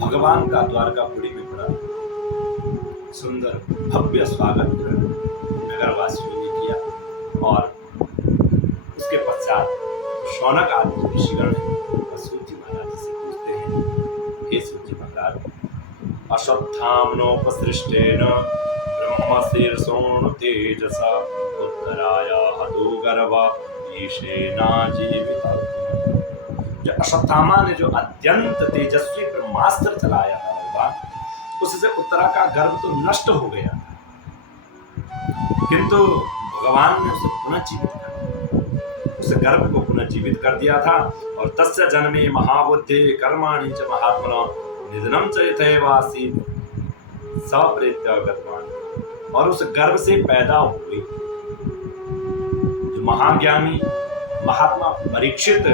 भगवान का द्वारकापुरी में बड़ा सुंदर भव्य स्वागत नगरवासियों ने किया और उसके पश्चात शौनक आदि ऋषिगण सूत जी महाराज से पूछते हैं, हे सूत जी महाराज, अश्वत्थाम्नोपसृष्टेन ब्रह्मशीर्षोण तेजसा उत्तराया हदोगर्भ ईशेना जीविता। जो अश्वत्थामा ने जो अत्यंत तेजस्वी ब्रह्मास्त्र चलाया था भगवान, उससे उत्तरा का गर्भ तो नष्ट हो गया था, किंतु भगवान ने उसे पुनः जीवित कर दिया, उस गर्भ को पुनः जीवित कर दिया था। और तस्य जन्मे महाबुद्धि कर्माणि च महात्मनो निधनम च यथैवासी सप्रेत्य गतवान। और उस गर्भ से पैदा हुई जो महाज्ञानी महात्मा परीक्षित,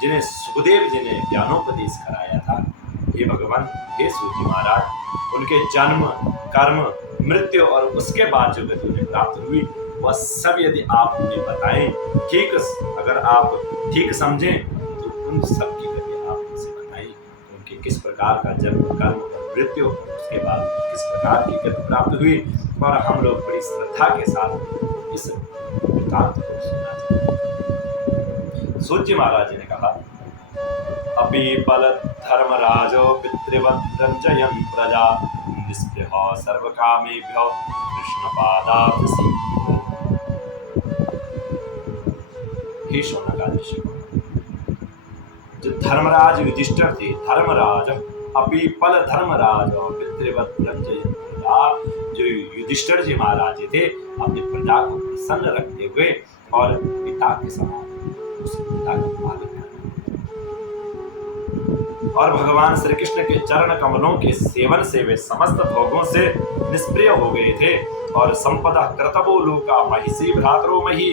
जिन्हें सुखदेव जी ने ज्ञानोपदेश कराया था, हे भगवान, हे सूत जी महाराज, उनके जन्म कर्म मृत्यु और उसके बाद जो गति उन्हें प्राप्त हुई वह सब यदि आप उन्हें बताएं ठीक, अगर आप ठीक समझें तो उन सब की गति आप उनसे बताएं, उनके किस प्रकार का जन्म कर्म और मृत्यु उसके बाद किस प्रकार की गति प्राप्त हुई। और हम लोग बड़ी श्रद्धा के साथ इस वृत्तांत को सुनना चाहते। सूत जी महाराज जी ने कहा, अपीपल धर्मराजो पितृवत् रंजयन् प्रजा निस्पृह सर्वकामेभ्यो कृष्णपादाब्जसी। हे शौनक आदि ऋषिगण, जो धर्मराज युधिष्ठिर थे, धर्मराज अपीपल धर्मराज पितृवत् रंजयन् प्रजा, जो युधिष्ठिर जी महाराज थे, अपनी प्रजा को प्रसन्न रखते हुए और पिता के समान उस पिता का पालन करते, और भगवान श्री कृष्ण के चरण कमलों के सेवन से वे समस्त भोगों से निष्प्रिय हो गए थे। और संपदा कृतवो लोका महिषी भ्रातरो मही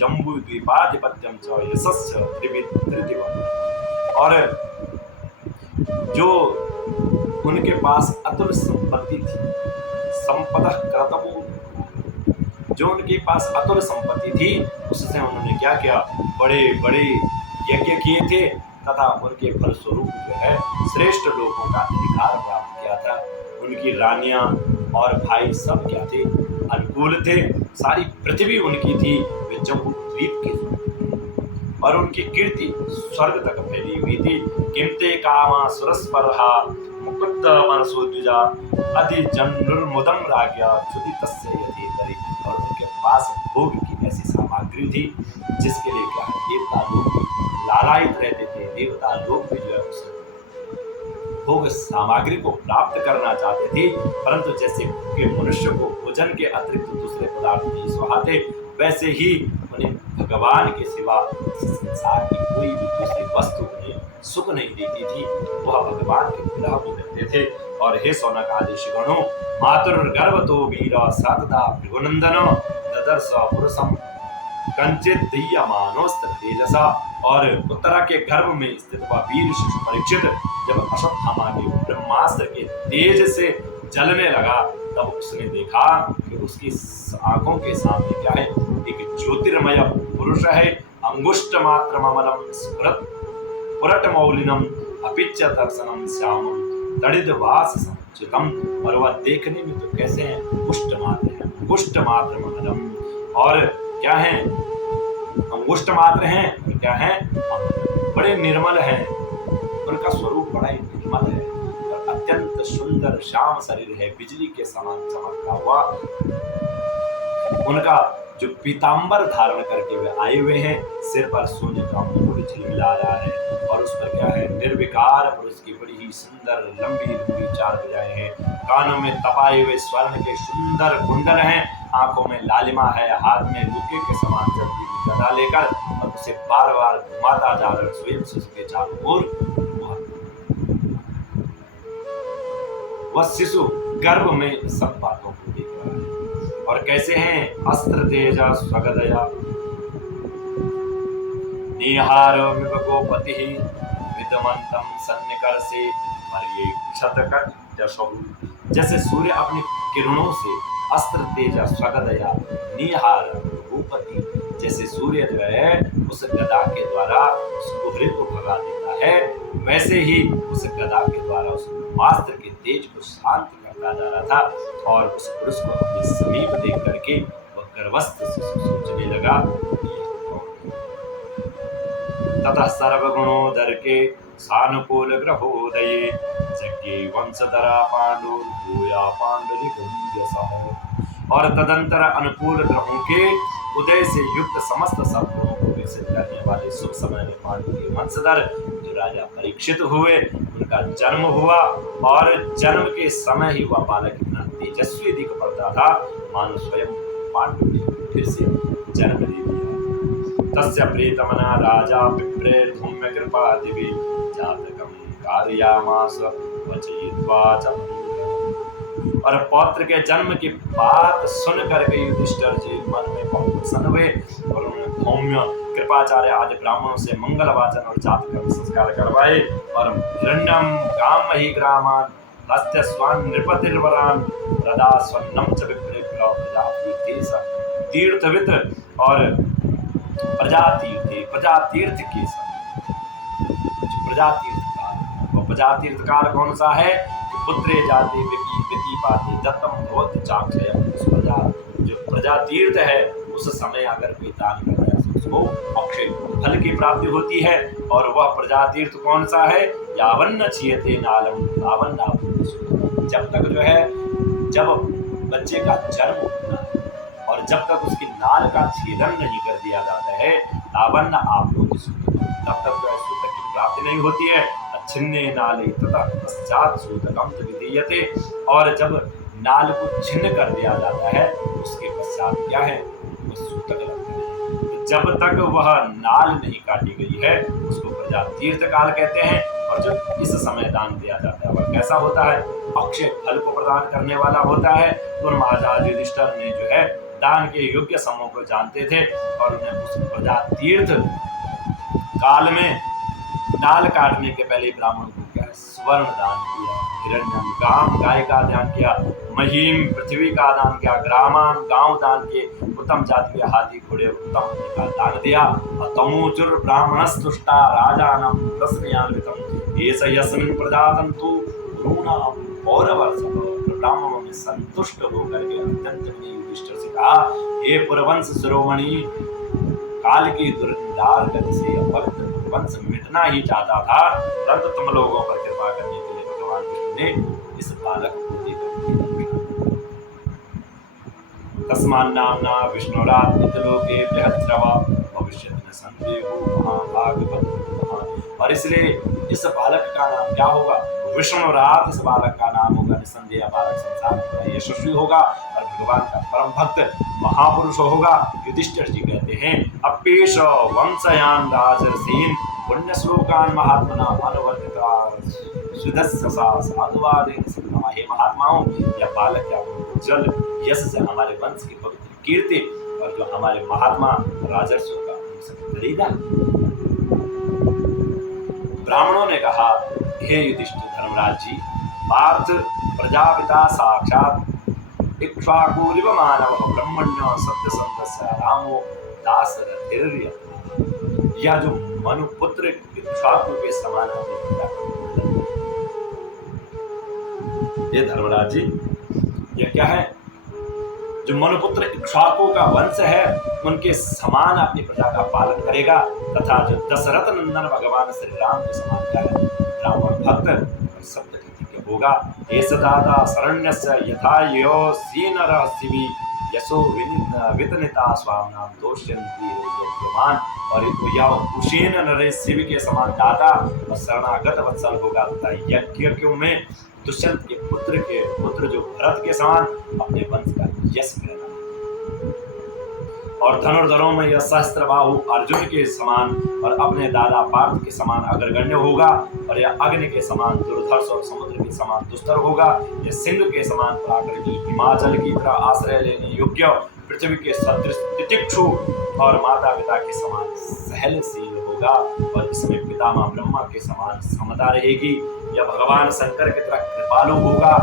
जम्बू द्वीपाधिपत्यम च यशस्य त्रिविध। और जो उनके पास अतुल संपत्ति थी, संपदा कृतवो, जो उनके पास अतुल संपत्ति थी, उससे उन्होंने क्या किया, बड़े बड़े यज्ञ किए थे तथा उनके फलस्वरूप जो है श्रेष्ठ लोगों का अधिकार प्राप्त किया था। उनकी रानियां और भाई सब क्या थे, अनुकूल थे, सारी पृथ्वी उनकी थी, वे जम्बू द्वीप के और उनकी कीर्ति स्वर्ग तक फैली हुई थी। किमते कामा सुरस्पर्हा मुकुट मनसो द्विजा अति जन्नुर्मुदम राज्ञा च्युति तस्य यथेतरि। और उनके पास भोग की ऐसी सामग्री थी जिसके लिए क्या देवता लोग लालायित रहते थे, देवता लोग भी जो है उस भोग सामग्री को प्राप्त करना चाहते थे, परंतु जैसे के मनुष्य को भोजन के अतिरिक्त दूसरे पदार्थ नहीं सुहाते, वैसे ही उन्हें भगवान के सिवा संसार की कोई भी दूसरी वस्तु उन्हें सुख नहीं देती थी, वह भगवान के विरह में रहते थे। और हे शौनक आदि ऋषिगणों, मातुर्गर्भ तो वीरा सातदा भृगुनंदन ददर्श पुरुषम कंचित दीयमानोस्त्र तेजसा। और उत्तरा के गर्भ में स्थित हुआ वीर शिशु परीक्षित जब अश्वत्थामा के ब्रह्मास्त्र के तेज से जलने लगा, तब उसने देखा कि उसकी आंखों के सामने क्या है, एक ज्योतिर्मय पुरुष है, अंगुष्ठ मात्र ममलम स्फुरत पुरट मौलिनम अपिच्च दर्शनम श्यामम तड़िद वास समुचितम। और वह देखने में तो कैसे हैं, अंगुष्ठ मात्र है, अंगुष्ठ मात्र ममलम, और क्या है, अंगुष्ठ मात्र हैं, और क्या है, बड़े निर्मल हैं, उनका स्वरूप बड़ा ही निर्मल है और अत्यंत सुंदर श्याम शरीर है, बिजली के समान चमकता हुआ। उनका जो पीतांबर धारण करके वे आए हुए हैं, सिर पर सोने का मुकुट झिलमिला रहा है, और उस पर क्या है, निर्विकार पुरुष की बड़ी ही सुंदर लंबी लंबी चार भुजाएं हैं, कानों में तपाए हुए स्वर्ण के सुंदर कुंडल हैं, आंखों में लालिमा है, हाथ में लुके के समान चलती हुई गदा लेकर, और उसे बार बार घुमाता जा रहा स्वयं से उसके चारों ओर वह शिशु गर्भ में सब बातों को देख रहा है। और कैसे हैं, अस्त्र तेजा स्वगदया निहारो गोपति विदमंतम सन्निकर्षे पर्येक्षत जशोहु। जैसे सूर्य अपनी किरणों से अस्त्र तेजा स्वगदया निहार भूपति, जैसे सूर्य जो है उस गदा के द्वारा उस कोहरे को भगा देता है, वैसे ही उस गदा के द्वारा उस ब्रह्मास्त्र के तेज को शांत करता जा रहा था। और उस पुरुष को अपने समीप देख करके वह गर्भस्थ शिशु सोचने लगा, ततः सर्वगुणोदर के सानुकूल ग्रहोदये जज्ञे वंशधरा पांडुर्भूया पांडुलिपुंज सम। और तदंतर अनुकूल ग्रहों के उदय से युक्त समस्त सद्गुणों को विकसित करने वाले शुभ समय में पांडु के वंशधर जो राजा परीक्षित हुए, उनका जन्म हुआ। और जन्म के समय ही वह बालक इतना तेजस्वी दिख पड़ता था मानो स्वयं पांडु ने फिर से जन्म ले लिया। तस्य प्रीतमना राजा विप्रेर्धूम्य कृपा दिवि जातकं कारयामास वचयित्वा च। और पौत्र के जन्म की बात सुन करके युधिष्ठिर जी मन में बहुत प्रसन्न हुए और उन्होंने धौम्य कृपाचार्य आदि ब्राह्मणों से मंगल वाचन और जातकर्म संस्कार करवाए। और हिरण्यम गाम मही ग्रामान लस्य स्वान नृपतिर्वरान प्रदा स्वन्नम च विप्रेभ्यो प्रजातीर्थ तीर्थविद। और प्रजातीर्थ के प्रजातीर्थ काल, और प्रजातीर्थ काल कौन सा है कि पुत्रे जाते विपी पाते दत्तम भवत चाक्षय। उस प्रजा जो प्रजातीर्थ है उस समय अगर कोई दान करता है उसको अक्षय फल की प्राप्ति होती है। और वह प्रजातीर्थ कौन सा है, यावन्न छियते नालम तावन्न। जब तक जो है जब बच्चे का जन्म होना और जब तक उसकी नाल का छेदन नहीं कर दिया जाता है तावन्न आप लोग तब तक जो है सूतक की प्राप्ति नहीं होती है। छिन्ने नाले तथा पश्चात सूतकम विधीयते। और जब नाल को छिन्न कर दिया जाता है उसके पश्चात क्या है, वो सूतक लगता है। जब तक वह नाल नहीं काटी गई है उसको प्रजातीर्थ काल कहते हैं। और जब इस समय दान दिया जाता है वह कैसा होता है, अक्षय फल को प्रदान करने वाला होता है। तो महाराज युधिष्ठिर ने जो है दान के योग्य समूह को जानते थे और उन्हें उस प्रजातीर्थ काल में नाल काटने के पहले ब्राह्मण को क्या स्वर्ण दान किया, हिरण्यम गाम गाय का दान किया, महीम पृथ्वी का दान किया, ग्रामान गांव दान किए, उत्तम जाति के हाथी घोड़े उत्तम का दान दिया। तमोचुर ब्राह्मणस्तुष्टा राजानम प्रश्नयान्वितम एष यस्मिन् प्रजातन्तु गुरूणाम पौरवर्षम। ब्राह्मणों ने संतुष्ट होकर के अत्यंत युधिष्ठिर से कहा, हे पुरवंश शिरोमणि, काल की दुर्निदार गति से अपवित्र वंश मिटना ही चाहता था, परंतु तुम लोगों पर कृपा करने के लिए भगवान विष्णु ने इस बालक को देकर तस्मान् नाम्ना विष्णुरात् इतलोके बृहद्रवा भविष्यति न संदेहो महाभाग। और इसलिए इस बालक का नाम क्या होगा, विष्णुरात इस बालक का नाम होगा। निसंदेह बालक संसार में यशस्वी होगा और भगवान का परम भक्त महापुरुष होगा। युधिष्ठिर जी कहते हैं, अपेश वंशयान राजर्षीन् पुण्य श्लोकान महात्मना अनुवर्तिता सुदस्सा साधुवादेन सत्तमा। हे महात्माओं, यह बालक क्या जल यश से हमारे वंश की पवित्र कीर्ति और जो हमारे महात्मा राजर्षियों का करेगा। ब्राह्मणों ने कहा, हे युधिष्ठिर धर्मराज जी, पार्थ प्रजापिता साक्षात इक्ष्वाकुरिव मानव ब्रह्मण्य सत्यसंधस्य रामो दाशरथिर्य। यह जो मनुपुत्र इक्ष्वाकु के समान ये धर्मराज जी, यह क्या है, जो मनुपुत्र इक्ष्वाकु का वंश है उनके समान अपनी प्रजा का पालन करेगा तथा जो दशरथ नंदन भगवान श्री राम के समान क्या है, ब्राह्मण भक्त और सत्य कृतिज्ञ होगा। एष दाता शरण्यस्य यथा यो सीनरः शिवी यशो वितनिता स्वामनाम दोष्यन्ति दोष्यमान। और यह उशेन नरेश शिव के समान दाता और शरणागत वत्सल होगा तथा यज्ञ में दुष्यंत के पुत्र जो भरत के समान अपने वंश का यश करना। और धनुर्धरों में यह सहस्त्रबाहु अर्जुन के समान और अपने दादा पार्थ के समान अग्रगण्य होगा। और यह अग्नि के समान दुर्धर्ष और समुद्र के समान दुस्तर होगा। यह सिंह के समान पराक्रमी, हिमाचल की तरह आश्रय लेने योग्य, पृथ्वी के सदृश तितिक्षु और माता पिता के समान सहनशील होगा। और इसमें पितामह ब्रह्मा के समान समता रहेगी। यह भगवान शंकर की तरह कृपालु होगा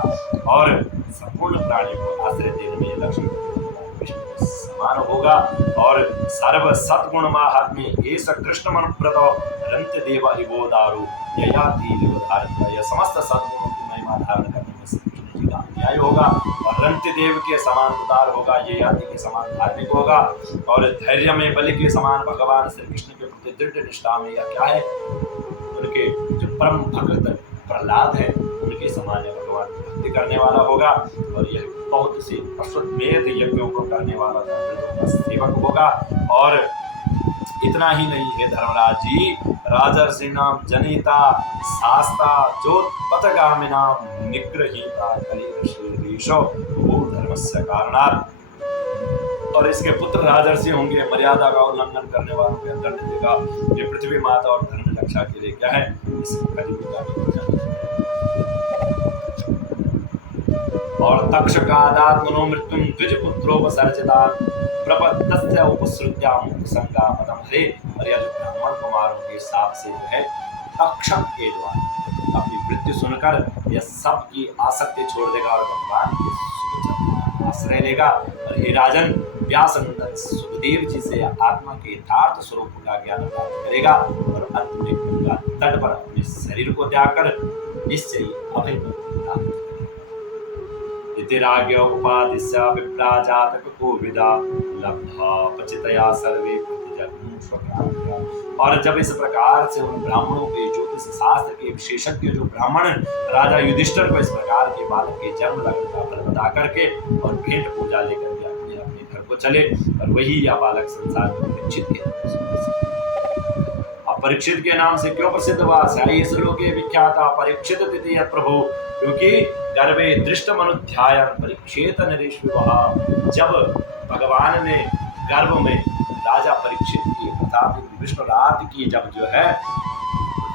और संपूर्ण प्राणियों को आश्रय देने में लक्ष्मी समान होगा। और सर्व सद्गुण महात्म्य एष कृष्ण मन व्रत रंत देव इवोदारु ययाति देवधार। यह समस्त सद्गुणों प्रतिमा धारण करने में श्री कृष्ण जी का अनुयायी होगा और रंति देव के समान उदार होगा, ययाति के समान धार्मिक होगा और धैर्य में बलि के समान भगवान श्री कृष्ण के प्रति दृढ़ निष्ठा में या क्या है उनके जो परम भक्त प्रहलाद है उनके समान भगवान की भक्ति करने वाला होगा और यह बहुत सी अश्वमेध यज्ञों को करने वाला सेवक होगा। और इतना ही नहीं है धर्मराज जी, राजर्षि नाम जनिता शास्ता जोत्पथगामिना निग्रहीता कलिशीर्षो धर्मस्य कारणात्। और इसके पुत्र राजर्षि होंगे, मर्यादा का उल्लंघन करने वालों के दंड देगा। ये पृथ्वी माता और धर्म रक्षा के लिए क्या है, इस और तक्षकादात्मनो मृत्युम द्विज पुत्रोपसर्जिता प्रपद्यस्य उपसृत्या मुक्त संगा पदम हरे। और यह जो ब्राह्मण कुमारों के शाप से जो है तक्षक के द्वारा अपनी मृत्यु सुनकर यह सब की आसक्ति छोड़ देगा और भगवान के आश्रय लेगा। और हे राजन, व्यासनंदन सुखदेव जी से आत्मा के यथार्थ स्वरूप का ज्ञान प्राप्त करेगा और अंत में गंगा तट पर अपने शरीर को त्याग कर निश्चय अभय प्राप्त इतिराज्ञ उपादिश्य विप्रा जातक कोविदा लब्धा पचितया सर्वे और जब इस प्रकार से उन ब्राह्मणों के ज्योतिष शास्त्र के विशेषज्ञ जो ब्राह्मण राजा युधिष्ठिर को इस प्रकार के बालक के जन्म लग्न का फल बता करके और भेंट पूजा लेकर के अपने अपने घर को चले और वही यह बालक संसार में परीक्षित के परीक्षित के नाम से क्यों प्रसिद्ध हुआ, साई श्लोके विख्याता परीक्षित तिथि प्रभु, क्योंकि गर्भे दृष्ट मनुध्याय परीक्षित नरेश्वर। जब भगवान ने गर्भ में राजा परीक्षित की अर्थात विष्णुरात की जब जो है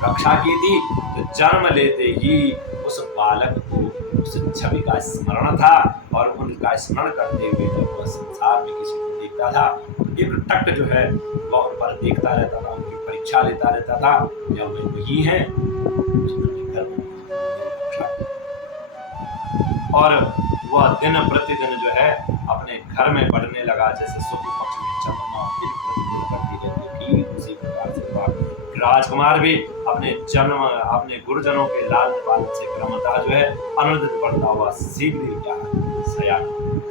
रक्षा की थी तो जन्म लेते ही उस बालक को उस छवि का स्मरण था और उनका स्मरण करते हुए जब वह संसार में किसी को देखता था एक टक जो है वह उन पर देखता रहता था, उनकी परीक्षा लेता रहता था या वे वही है। और वह दिन प्रतिदिन जो है अपने घर में बढ़ने लगा, जैसे शुक्ल पक्ष में चंद्रमा दिन प्रतिदिन बढ़ती रहती थी उसी प्रकार से वह राजकुमार भी अपने गुरुजनों के लाल पालन से क्रमतः जो है अनुदित बढ़ता हुआ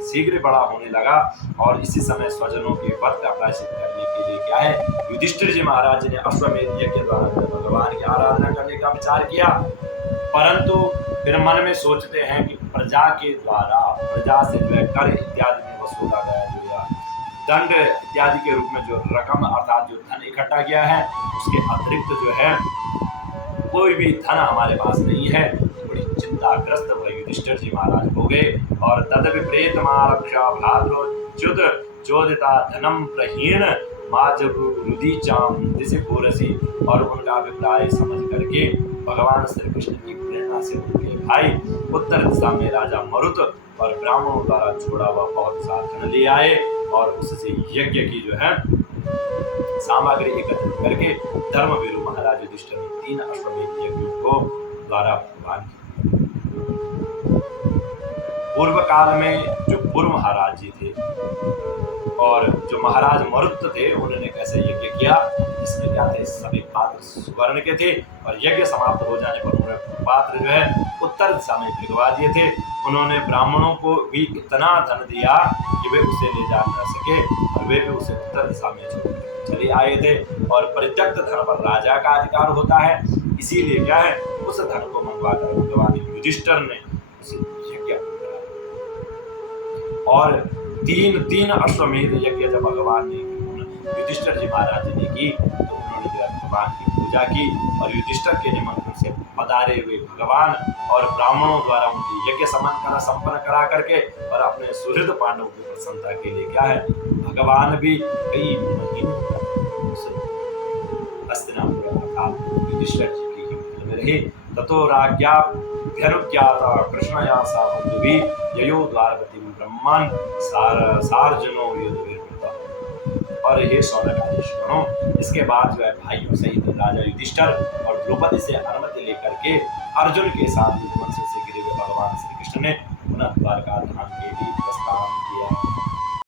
शीघ्र बड़ा होने लगा। और इसी समय स्वजनों के वध का प्रायश्चित करने के लिए क्या है युधिष्ठिर जी महाराज ने अश्वमेध यज्ञ द्वारा भगवान की आराधना करने का विचार किया, परंतु फिर मन में सोचते हैं कि प्रजा के द्वारा प्रजा से जो है कर इत्यादि में वसूला गया जो दंड इत्यादि के रूप में जो रकम अर्थात जो धन इकट्ठा किया है उसके अतिरिक्त जो है कोई भी धन हमारे पास नहीं है। बड़ी चिंताग्रस्त वह युधिष्ठिर जी महाराज हो गए और तद विपरीत महारक्षा भाद्रो च्युत चोदिता धनम प्रहीण माजरुदी चाम दिशि पूरसी। और उनका अभिप्राय समझ करके भगवान श्री कृष्ण की प्रेरणा से उनके भाई उत्तर दिशा में राजा मरुत और ब्राह्मणों द्वारा छोड़ा हुआ बहुत सा धन ले आए और उससे यज्ञ की जो है सामग्री एकत्रित करके धर्मवीरु महाराज युधिष्ठिर ने 3 अश्वमेध यज्ञों को द्वारा भगवान पूर्व काल में जो पूर्व महाराज जी थे और जो महाराज मरुत थे उन्होंने कैसे यज्ञ किया, इसमें क्या थे सभी पात्र सुवर्ण के थे और यज्ञ समाप्त हो जाने पर उन्होंने पात्र जो है उत्तर दिशा में भिजवा दिए थे। उन्होंने ब्राह्मणों को भी इतना धन दिया कि वे उसे ले जा न सके और वे भी उसे उत्तर दिशा में चले आए थे। और परित्यक्त धन पर राजा का अधिकार होता है, इसीलिए क्या है उस धन को मंगवाकर भगवान युधिष्ठिर ने उसे यज्ञ और 3 अश्वमेध यज्ञ जब भगवान ने युधिष्ठिर जी महाराज ने की तो उन्होंने जो भगवान की पूजा की और युधिष्ठिर के निमंत्रण से पधारे हुए भगवान और ब्राह्मणों द्वारा उनके यज्ञ संपन्न करा करके और अपने सुहृद पांडवों की प्रसन्नता के लिए क्या है भगवान भी कई महीनों हस्तिनापुर युधिष्ठिर जी की हिम्मत में रहे। ततो राज्ञाभ्यनुज्ञाता कृष्णया सा बंधुभी ययो द्वारवती ब्रह्मन् सार्जनो युद्धवीरता। और हे सौनकादीश्वरों, इसके बाद जो है भाइयों सहित राजा युधिष्ठिर और द्रौपदी से अनुमति लेकर के अर्जुन के साथ युद्धवंश से गिरे हुए भगवान श्री कृष्ण ने पुनः द्वारका धाम के लिए